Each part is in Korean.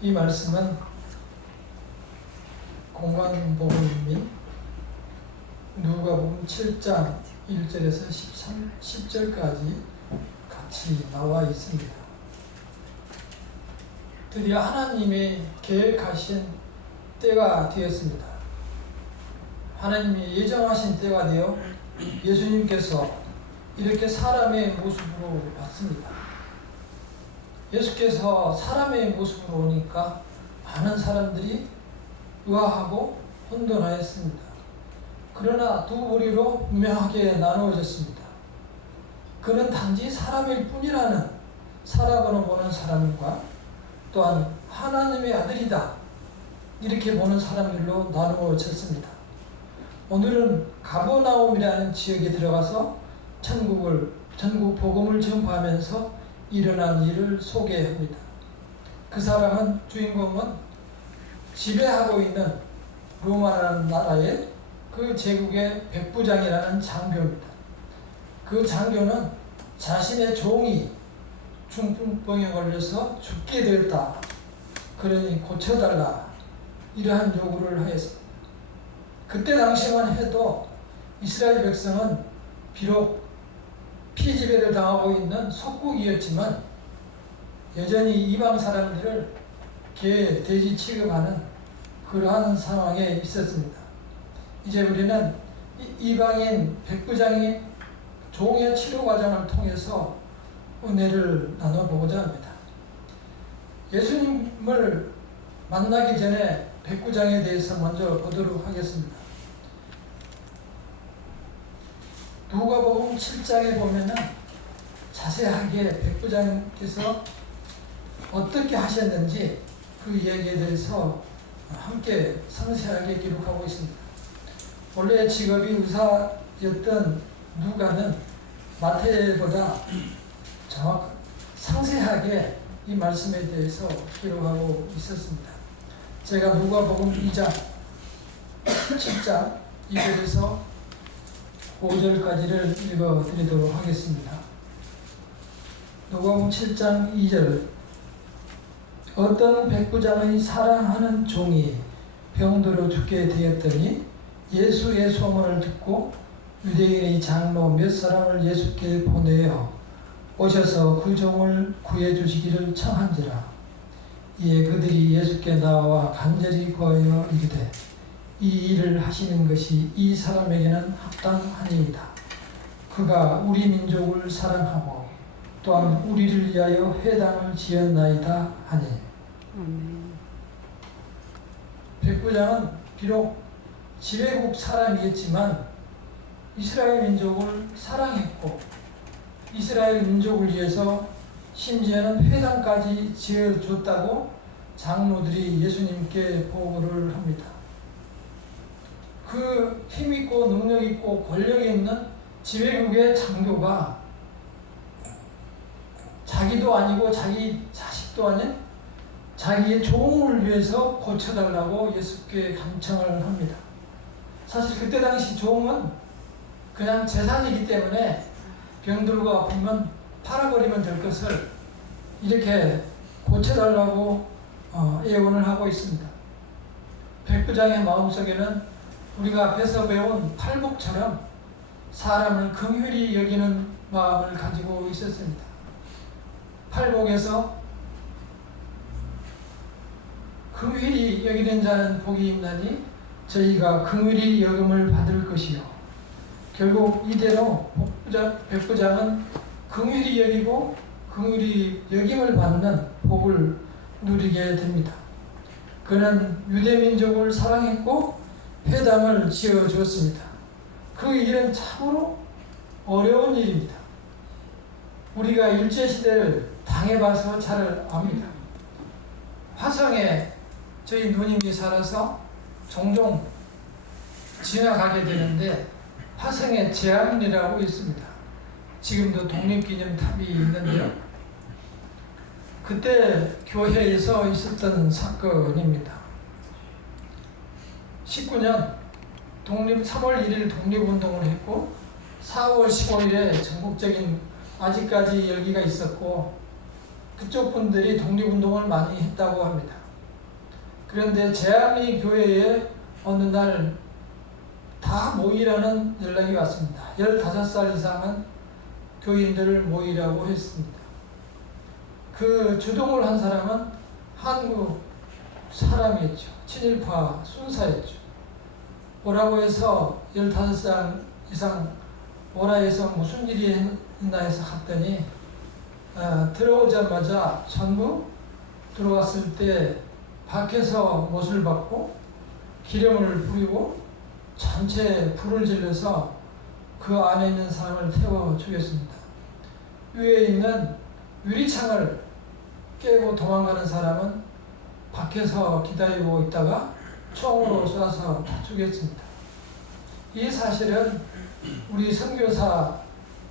이 말씀은 공관복음인 누가복음 7장 1절에서 10절까지 같이 나와 있습니다. 드디어 하나님이 계획하신 때가 되었습니다. 하나님이 예정하신 때가 되어 예수님께서 이렇게 사람의 모습으로 왔습니다. 예수께서 사람의 모습으로 오니까 많은 사람들이 의아하고 혼돈하였습니다. 그러나 두 부류로 분명하게 나누어졌습니다. 그는 단지 사람일 뿐이라는 살아보는 보는 사람과 또한 하나님의 아들이다 이렇게 보는 사람들로 나누어졌습니다. 오늘은 가버나움이라는 지역에 들어가서 전국 복음을 전파하면서 일어난 일을 소개합니다. 그 사람은 주인공은 지배하고 있는 로마라는 나라의 그 제국의 백부장이라는 장교입니다. 그 장교는 자신의 종이 중풍병에 걸려서 죽게 되었다. 그러니 고쳐달라. 이러한 요구를 하였습니다. 그때 당시만 해도 이스라엘 백성은 비록 피지배를 당하고 있는 속국이었지만 여전히 이방 사람들을 개, 돼지 취급하는 그러한 상황에 있었습니다. 이제 우리는 이방인 백부장이 종의 치료 과정을 통해서 은혜를 나눠보고자 합니다. 예수님을 만나기 전에 백부장에 대해서 먼저 보도록 하겠습니다. 누가복음 7장에 보면은 자세하게 백부장께서 어떻게 하셨는지 그 이야기에 대해서 함께 상세하게 기록하고 있습니다. 원래 직업이 의사였던 누가는 마태보다 상세하게 이 말씀에 대해서 기록하고 있었습니다. 제가 누가복음 2장 7장 2절에서 5절까지를 읽어드리도록 하겠습니다. 누가복음 7장 2절 어떤 백부장의 사랑하는 종이 병들어 죽게 되었더니 예수의 소문을 듣고 유대인의 장로 몇 사람을 예수께 보내어 오셔서 그 종을 구해주시기를 청한지라. 이에 그들이 예수께 나와 간절히 구하여 이르되 이 일을 하시는 것이 이 사람에게는 합당하니이다. 그가 우리 민족을 사랑하고 또한 우리를 위하여 회당을 지었나이다 하니. 백부장은 비록 지배국 사람이었지만 이스라엘 민족을 사랑했고 이스라엘 민족을 위해서 심지어는 회당까지 지어줬다고 장로들이 예수님께 보고를 합니다. 그 힘있고 능력있고 권력이 있는 지배국의 장교가 자기도 아니고 자기 자식도 아닌 자기의 종을 위해서 고쳐달라고 예수께 간청을 합니다. 사실 그때 당시 종은 그냥 재산이기 때문에 병들고 아프면 팔아버리면 될 것을 이렇게 고쳐달라고 예언을 하고 있습니다. 백부장의 마음속에는 우리가 앞에서 배운 팔복처럼 사람을 긍휼히 여기는 마음을 가지고 있었습니다. 팔복에서 긍휼히 여기는 자는 복이 있나니 저희가 긍휼히 여김을 받을 것이요. 결국 이대로 백부장은 긍휼히 여기고 긍휼히 여김을 받는 복을 누리게 됩니다. 그는 유대민족을 사랑했고 회당을 지어주었습니다. 그 일은 참으로 어려운 일입니다. 우리가 일제시대를 당해봐서 잘 압니다. 화성에 저희 누님이 살아서 종종 지나가게 되는데 화성에 제암리라고 있습니다. 지금도 독립기념탑이 있는데요. 그때 교회에서 있었던 사건입니다. 19년 3월 1일 독립운동을 했고 4월 15일에 전국적인 아직까지 열기가 있었고 그쪽 분들이 독립운동을 많이 했다고 합니다. 그런데 제암리 교회에 어느 날 다 모이라는 연락이 왔습니다. 15살 이상은 교인들을 모이라고 했습니다. 그 주동을 한 사람은 한국 사람이었죠. 친일파 순사였죠. 오라고 해서 15살 이상 오라 해서 무슨 일이 있나 해서 갔더니 들어오자마자 전부 들어왔을 때 밖에서 못을 받고 기름을 뿌리고 전체 불을 질러서 그 안에 있는 사람을 태워 죽였습니다. 위에 있는 유리창을 깨고 도망가는 사람은 밖에서 기다리고 있다가 총으로 쏴서 다 죽였습니다. 이 사실은 우리 선교사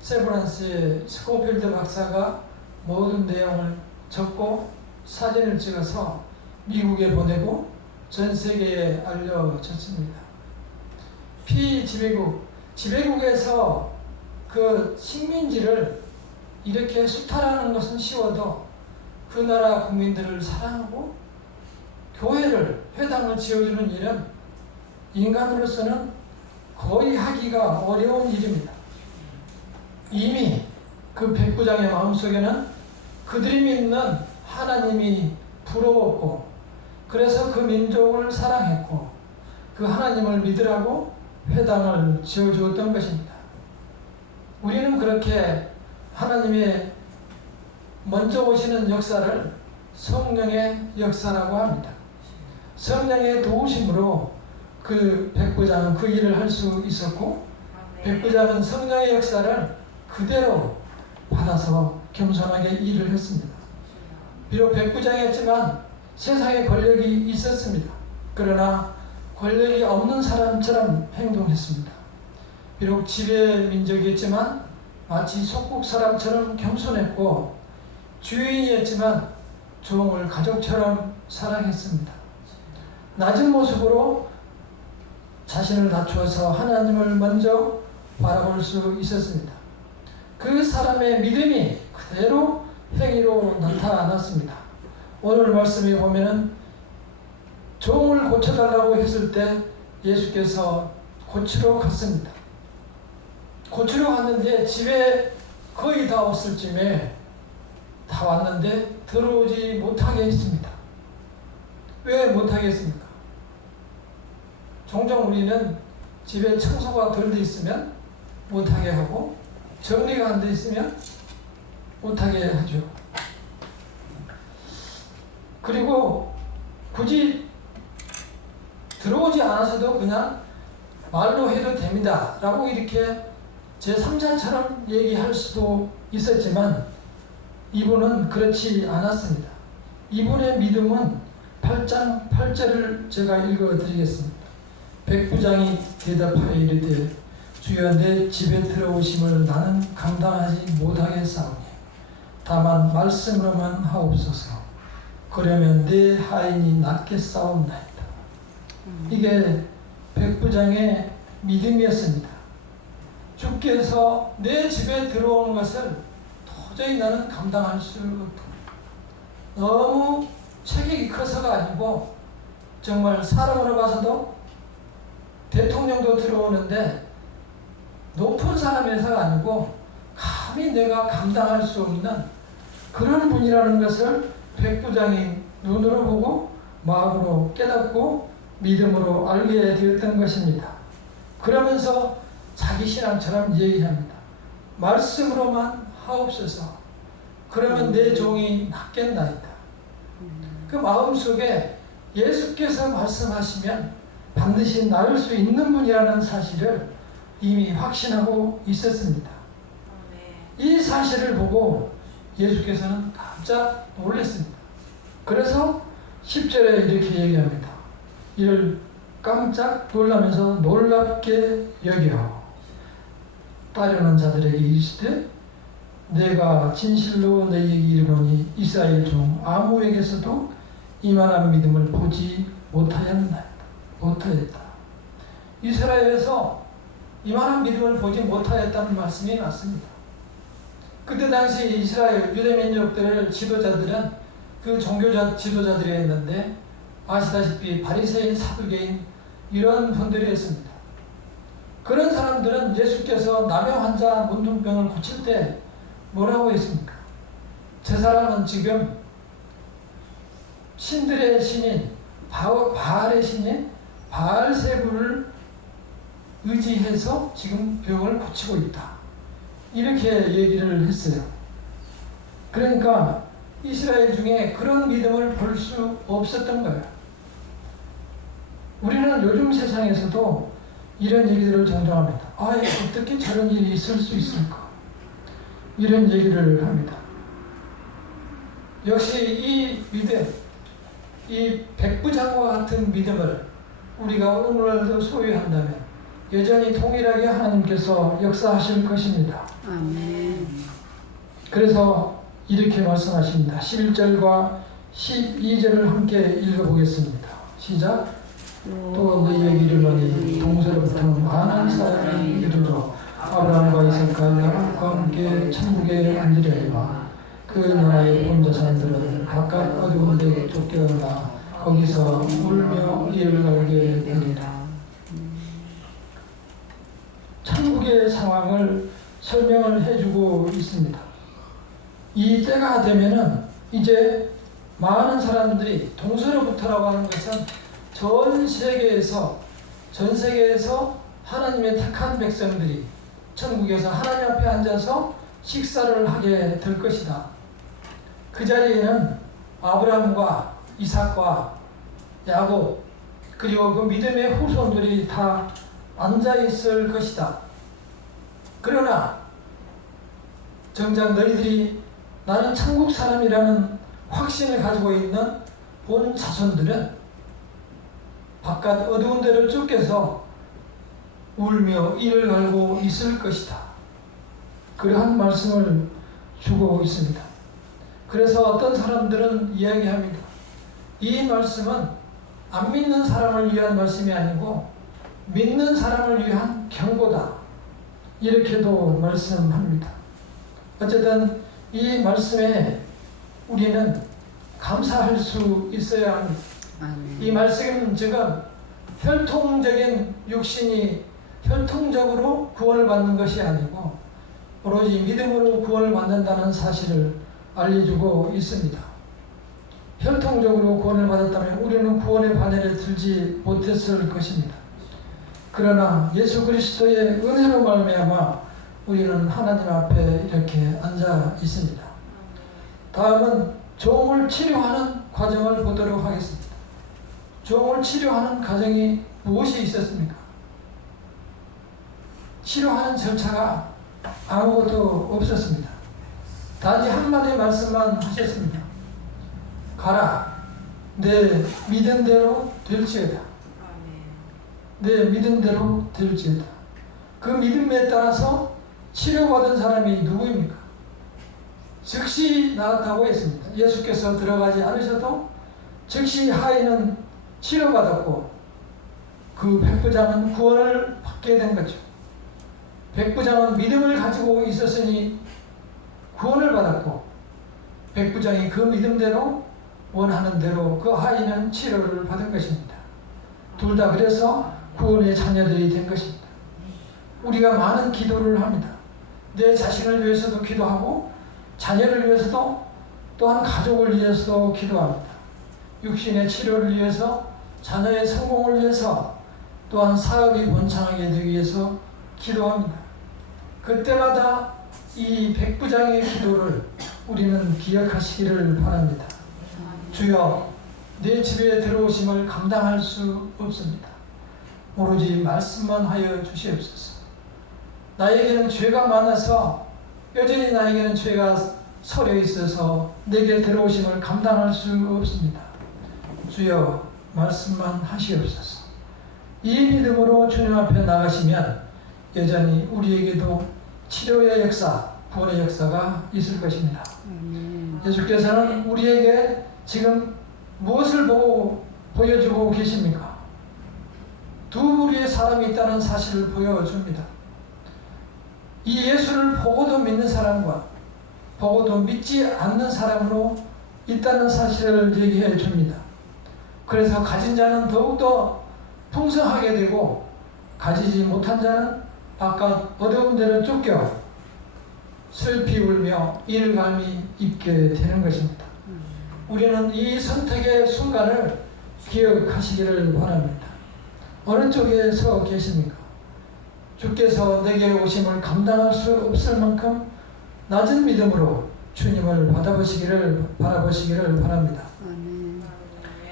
세브란스의 스코필드 박사가 모든 내용을 적고 사진을 찍어서 미국에 보내고 전 세계에 알려졌습니다. 지배국에서 그 식민지를 이렇게 수탈하는 것은 쉬워도 그 나라 국민들을 사랑하고 교회를, 회당을 지어주는 일은 인간으로서는 거의 하기가 어려운 일입니다. 이미 그 백부장의 마음속에는 그들이 믿는 하나님이 부러웠고 그래서 그 민족을 사랑했고 그 하나님을 믿으라고 회당을 지어주었던 것입니다. 우리는 그렇게 하나님의 먼저 오시는 역사를 성령의 역사라고 합니다. 성령의 도우심으로 그 백부장은 그 일을 할 수 있었고 백부장은 성령의 역사를 그대로 받아서 겸손하게 일을 했습니다. 비록 백부장이었지만 세상에 권력이 있었습니다. 그러나 권력이 없는 사람처럼 행동했습니다. 비록 지배 민족이었지만 마치 속국 사람처럼 겸손했고 주인이었지만 종을 가족처럼 사랑했습니다. 낮은 모습으로 자신을 낮추어서 하나님을 먼저 바라볼 수 있었습니다. 그 사람의 믿음이 그대로 행위로 나타났습니다. 오늘 말씀에 보면은 종을 고쳐달라고 했을 때 예수께서 고치러 갔습니다. 고치러 갔는데 집에 거의 다 없을 쯤에 다 왔는데 들어오지 못하게 했습니다. 왜 못하게 했습니까? 종종 우리는 집에 청소가 덜 돼 있으면 못하게 하고 정리가 안 돼 있으면 못하게 하죠. 그리고 굳이 들어오지 않아서도 그냥 말로 해도 됩니다 라고 이렇게 제3자처럼 얘기할 수도 있었지만 이분은 그렇지 않았습니다. 이분의 믿음은 8장 8절을 제가 읽어드리겠습니다. 백부장이 대답하여 이르되 주여 내 집에 들어오심을 나는 감당하지 못하겠사오니 다만 말씀으로만 하옵소서. 그러면 내 하인이 낫겠사옵나이다. 이게 백부장의 믿음이었습니다. 주께서 내 집에 들어오는 것을 도저히 나는 감당할 수 없다. 너무 체격이 커서가 아니고 정말 사람으로 봐서도 대통령도 들어오는데 높은 사람에서가 아니고 감히 내가 감당할 수 없는 그런 분이라는 것을 백부장이 눈으로 보고 마음으로 깨닫고 믿음으로 알게 되었던 것입니다. 그러면서 자기 신앙처럼 얘기합니다. 말씀으로만 하옵소서. 그러면 내 종이 낫겠나이다. 그 마음속에 예수께서 말씀하시면 반드시 나을 수 있는 분이라는 사실을 이미 확신하고 있었습니다. 이 사실을 보고 예수께서는 깜짝 놀랐습니다. 그래서 10절에 이렇게 얘기합니다. 이를 깜짝 놀라면서 놀랍게 여겨 따르는 자들에게 이르시되 내가 진실로 너희에게 이르노니 이스라엘 중 아무에게서도 이만한 믿음을 보지 못하였다. 이스라엘에서 이만한 믿음을 보지 못하였다는 말씀이 맞습니다. 그때 당시 이스라엘 유대민족들의 지도자들은 그 종교 지도자들이었는데 아시다시피 바리새인, 사두개인 이런 분들이었습니다. 그런 사람들은 예수께서 남의 환자 문둥병을 고칠 때 뭐라고 했습니까? 저 사람은 지금 신들의 신인 바알의 신인 바알세부를 의지해서 지금 병을 고치고 있다. 이렇게 얘기를 했어요. 그러니까 이스라엘 중에 그런 믿음을 볼 수 없었던 거예요. 우리는 요즘 세상에서도 이런 얘기들을 종종 합니다. 어떻게 저런 일이 있을 수 있을까? 이런 얘기를 합니다. 역시 이 믿음, 이 백부장과 같은 믿음을 우리가 오늘날도 소유한다면 여전히 동일하게 하나님께서 역사하실 것입니다. 아멘. 그래서 이렇게 말씀하십니다. 11절과 12절을 함께 읽어보겠습니다. 시작. 또 너희에게 이르노니 동서로부터 많은 사람이 이르러 아브라함과 이삭과 야곱과 함께 천국에 앉으려니와 그 나라의 본자산들은 바깥 어두운 데 쫓겨나 거기서 울며 이를 갈게 되리라. 천국의 상황을 설명을 해주고 있습니다. 이 때가 되면은 이제 많은 사람들이 동서로부터라고 하는 것은 전 세계에서 하나님의 택한 백성들이 천국에서 하나님 앞에 앉아서 식사를 하게 될 것이다. 그 자리에는 아브라함과 이삭과 야곱 그리고 그 믿음의 후손들이 다 앉아 있을 것이다. 그러나 정작 너희들이 나는 천국 사람이라는 확신을 가지고 있는 본 자손들은 바깥 어두운 데를 쫓겨서 울며 이를 갈고 있을 것이다. 그러한 말씀을 주고 있습니다. 그래서 어떤 사람들은 이야기합니다. 이 말씀은 안 믿는 사람을 위한 말씀이 아니고 믿는 사람을 위한 경고다. 이렇게도 말씀합니다. 어쨌든 이 말씀에 우리는 감사할 수 있어야 합니다. 이 말씀은 지금 혈통적인 육신이 혈통적으로 구원을 받는 것이 아니고 오로지 믿음으로 구원을 받는다는 사실을 알려주고 있습니다. 혈통적으로 구원을 받았다면 우리는 구원의 바늘에 들지 못했을 것입니다. 그러나 예수 그리스도의 은혜로 말미암아 우리는 하나님 앞에 이렇게 앉아 있습니다. 다음은 종을 치료하는 과정을 보도록 하겠습니다. 종을 치료하는 과정이 무엇이 있었습니까? 치료하는 절차가 아무것도 없었습니다. 단지 한마디 말씀만 하셨습니다. 가라, 내 믿은 대로 될지어다. 내 믿은 대로 될지어다. 그 믿음에 따라서 치료받은 사람이 누구입니까? 즉시 나았다고 했습니다. 예수께서 들어가지 않으셔도 즉시 하인은 치료받았고 그 백부장은 구원을 받게 된 거죠. 백부장은 믿음을 가지고 있었으니 구원을 받았고 백부장이 그 믿음대로 원하는 대로 그 하인은 치료를 받은 것입니다. 둘 다 그래서 구원의 자녀들이 된 것입니다. 우리가 많은 기도를 합니다. 내 자신을 위해서도 기도하고 자녀를 위해서도 또한 가족을 위해서도 기도합니다. 육신의 치료를 위해서 자녀의 성공을 위해서 또한 사업이 번창하게 되기 위해서 기도합니다. 그때마다 이 백부장의 기도를 우리는 기억하시기를 바랍니다. 주여, 내 집에 들어오심을 감당할 수 없습니다. 오로지 말씀만 하여 주시옵소서. 나에게는 죄가 많아서 여전히 나에게는 죄가 서려 있어서 내게 들어오심을 감당할 수 없습니다. 주여, 말씀만 하시옵소서. 이 믿음으로 주님 앞에 나가시면 여전히 우리에게도 치료의 역사, 구원의 역사가 있을 것입니다. 예수께서는 우리에게 지금 무엇을 보여주고 계십니까? 두 부류의 사람이 있다는 사실을 보여줍니다. 이 예수를 보고도 믿는 사람과 보고도 믿지 않는 사람으로 있다는 사실을 얘기해 줍니다. 그래서 가진 자는 더욱더 풍성하게 되고 가지지 못한 자는 바깥 어두운 데로 쫓겨 슬피 울며 일감이 있게 되는 것입니다. 우리는 이 선택의 순간을 기억하시기를 바랍니다. 어느 쪽에 서 계십니까? 주께서 내게 오심을 감당할 수 없을 만큼 낮은 믿음으로 주님을 바라보시기를 바랍니다.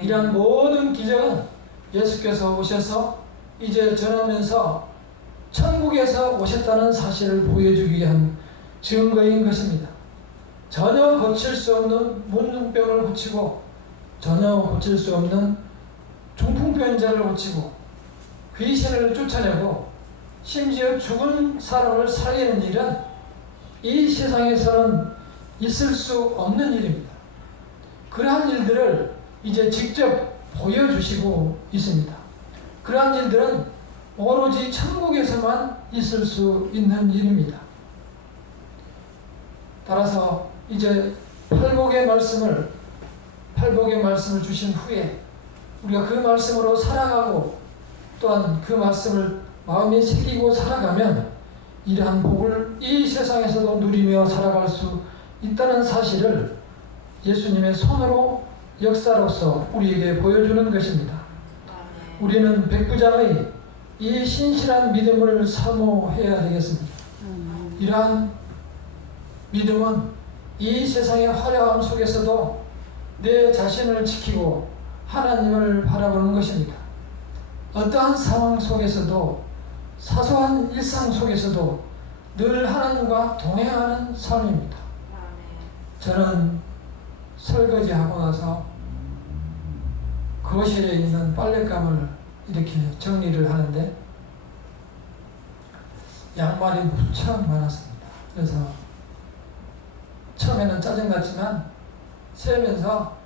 이러한 모든 기적은 예수께서 오셔서 이제 전하면서 천국에서 오셨다는 사실을 보여주기 위한 증거인 것입니다. 전혀 고칠 수 없는 문둥병을 고치고 전혀 고칠 수 없는 중풍병자를 고치고 귀신을 쫓아내고 심지어 죽은 사람을 살리는 일은 이 세상에서는 있을 수 없는 일입니다. 그러한 일들을 이제 직접 보여주시고 있습니다. 그러한 일들은 오로지 천국에서만 있을 수 있는 일입니다. 따라서 이제 팔복의 말씀을 주신 후에 우리가 그 말씀으로 살아가고 또한 그 말씀을 마음에 새기고 살아가면 이러한 복을 이 세상에서도 누리며 살아갈 수 있다는 사실을 예수님의 손으로 역사로서 우리에게 보여주는 것입니다. 우리는 백부장의 이 신실한 믿음을 사모해야 되겠습니다. 이러한 믿음은 이 세상의 화려함 속에서도 내 자신을 지키고 하나님을 바라보는 것입니다. 어떠한 상황 속에서도 사소한 일상 속에서도 늘 하나님과 동행하는 삶입니다. 저는 설거지하고 나서 거실에 있는 빨랫감을 이렇게 정리를 하는데 양말이 무척 많았습니다. 그래서 처음에는 짜증났지만 세면서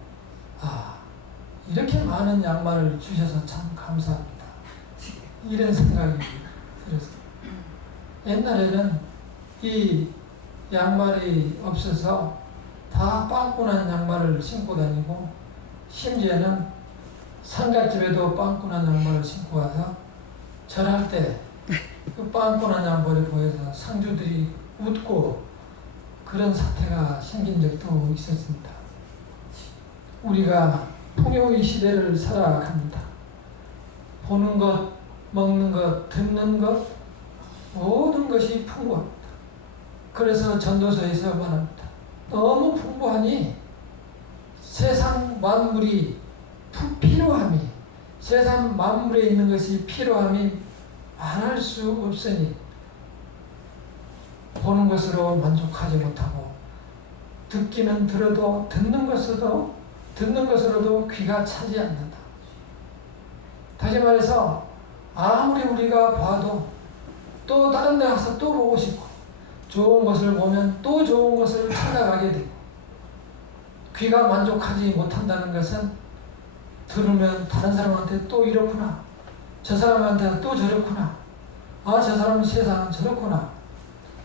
이렇게 많은 양말을 주셔서 참 감사합니다. 이런 생각이 들었습니다. 옛날에는 이 양말이 없어서 다 빵꾸난 양말을 신고 다니고 심지어는 상갓집에도 빵꾸난 양말을 신고 가서 절할 때 그 빵꾸난 양말을 보여서 상주들이 웃고 그런 사태가 생긴 적도 있었습니다. 우리가 풍요의 시대를 살아갑니다. 보는 것, 먹는 것, 듣는 것 모든 것이 풍부합니다. 그래서 전도서에서 말합니다. 너무 풍부하니 세상 만물이 필요함이 세상 만물에 있는 것이 필요함이 말할 수 없으니 보는 것으로 만족하지 못하고 듣기는 들어도 듣는 것으로도 귀가 차지 않는다. 다시 말해서 아무리 우리가 봐도 또 다른 데 가서 또 보고 싶고 좋은 것을 보면 또 좋은 것을 찾아가게 되고 귀가 만족하지 못한다는 것은 들으면 다른 사람한테 또 이렇구나, 저 사람한테는 또 저렇구나, 저 사람은 세상은 저렇구나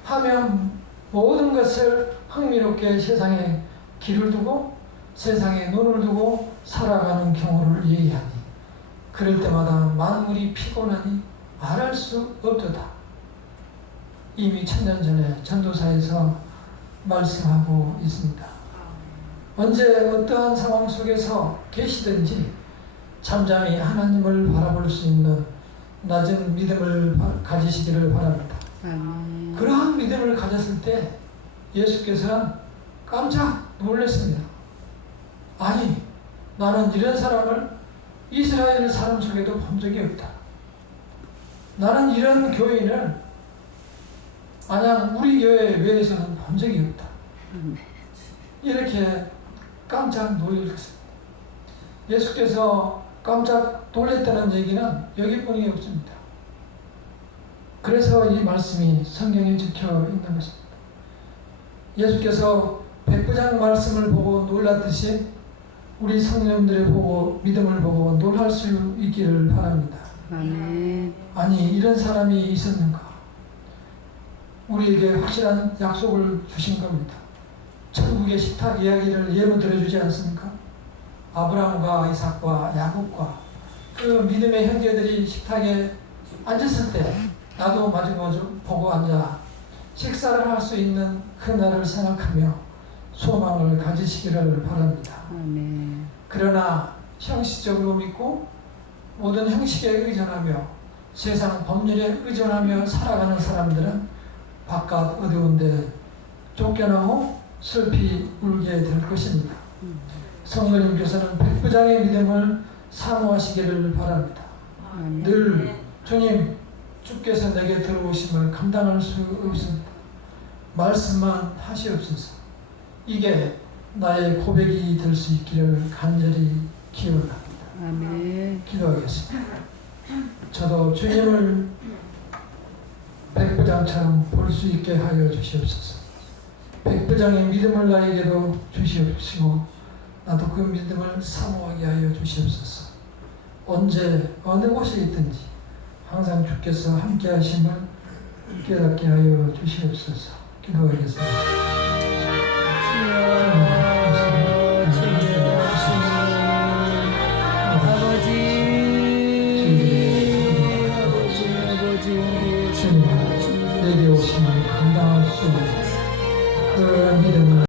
하면 모든 것을 흥미롭게 세상에 길을 두고 세상에 눈을 두고 살아가는 경우를 얘기하니 그럴 때마다 만물이 피곤하니 말할 수 없도다. 이미 1000년 전에 전도사에서 말씀하고 있습니다. 언제 어떠한 상황 속에서 계시든지 잠잠히 하나님을 바라볼 수 있는 낮은 믿음을 가지시기를 바랍니다. 그러한 믿음을 가졌을 때 예수께서는 깜짝 놀랐습니다. 아니, 나는 이런 사람을 이스라엘 사람 속에도 본 적이 없다. 나는 이런 교인을 마냥 우리 교회 외에서는 본 적이 없다. 이렇게 깜짝 놀랐습니다. 예수께서 깜짝 놀랐다는 얘기는 여기뿐이 없습니다. 그래서 이 말씀이 성경에 적혀 있는 것입니다. 예수께서 백부장 말씀을 보고 놀랐듯이 우리 성령들을 보고 믿음을 보고 놀랄 수 있기를 바랍니다. 아니, 이런 사람이 있었는가? 우리에게 확실한 약속을 주신 겁니다. 천국의 식탁 이야기를 예로 들어주지 않습니까? 아브라함과 이삭과 야곱과 그 믿음의 형제들이 식탁에 앉았을 때 나도 마주마주 보고 앉아 식사를 할 수 있는 그날을 생각하며 소망을 가지시기를 바랍니다. 아멘. 그러나 형식적으로 믿고 모든 형식에 의존하며 세상 법률에 의존하며 살아가는 사람들은 바깥 어두운 데 쫓겨나고 슬피 울게 될 것입니다. 성도님께서는 백부장의 믿음을 사모하시기를 바랍니다. 아멘. 늘 주님, 주께서 내게 들어오심을 감당할 수 없습니다. 말씀만 하시옵소서. 이게 나의 고백이 될 수 있기를 간절히 기원합니다. 아멘. 기도하겠습니다. 저도 주님을 백부장처럼 볼 수 있게 하여 주시옵소서. 백부장의 믿음을 나에게도 주시옵시고 나도 그 믿음을 사모하게 하여 주시옵소서. 언제 어느 곳에 있든지 항상 주께서 함께 하심을 깨닫게 하여 주시옵소서. 기도하겠습니다.